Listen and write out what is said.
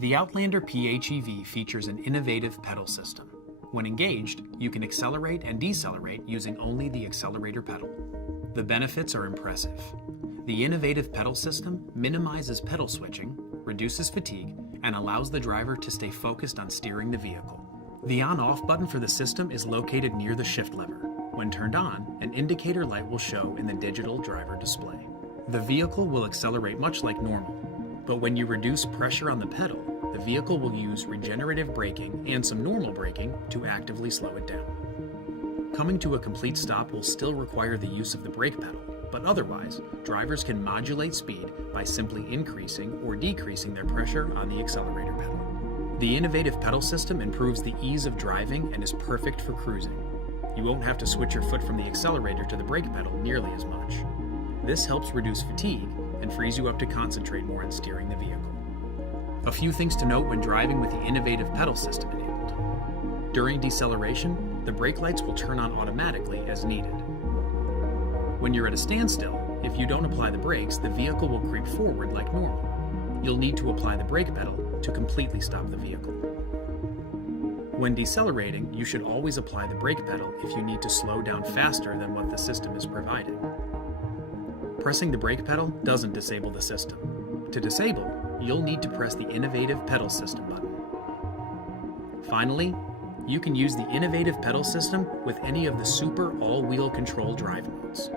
The Outlander PHEV features an innovative pedal system. When engaged, you can accelerate and decelerate using only the accelerator pedal. The benefits are impressive. The innovative pedal system minimizes pedal switching, reduces fatigue, and allows the driver to stay focused on steering the vehicle. The on-off button for the system is located near the shift lever. When turned on, an indicator light will show in the digital driver display. The vehicle will accelerate much like normal, but when you reduce pressure on the pedal, the vehicle will use regenerative braking and some normal braking to actively slow it down. Coming to a complete stop will still require the use of the brake pedal, but otherwise, drivers can modulate speed by simply increasing or decreasing their pressure on the accelerator pedal. The innovative pedal system improves the ease of driving and is perfect for cruising. You won't have to switch your foot from the accelerator to the brake pedal nearly as much. This helps reduce fatigue and frees you up to concentrate more on steering the vehicle. A few things to note when driving with the innovative pedal system enabled. During deceleration, the brake lights will turn on automatically as needed. When you're at a standstill, if you don't apply the brakes, the vehicle will creep forward like normal. You'll need to apply the brake pedal to completely stop the vehicle. When decelerating, you should always apply the brake pedal if you need to slow down faster than what the system is providing. Pressing the brake pedal doesn't disable the system. To disable, you'll need to press the innovative pedal system button. Finally, you can use the innovative pedal system with any of the super all-wheel control drive modes.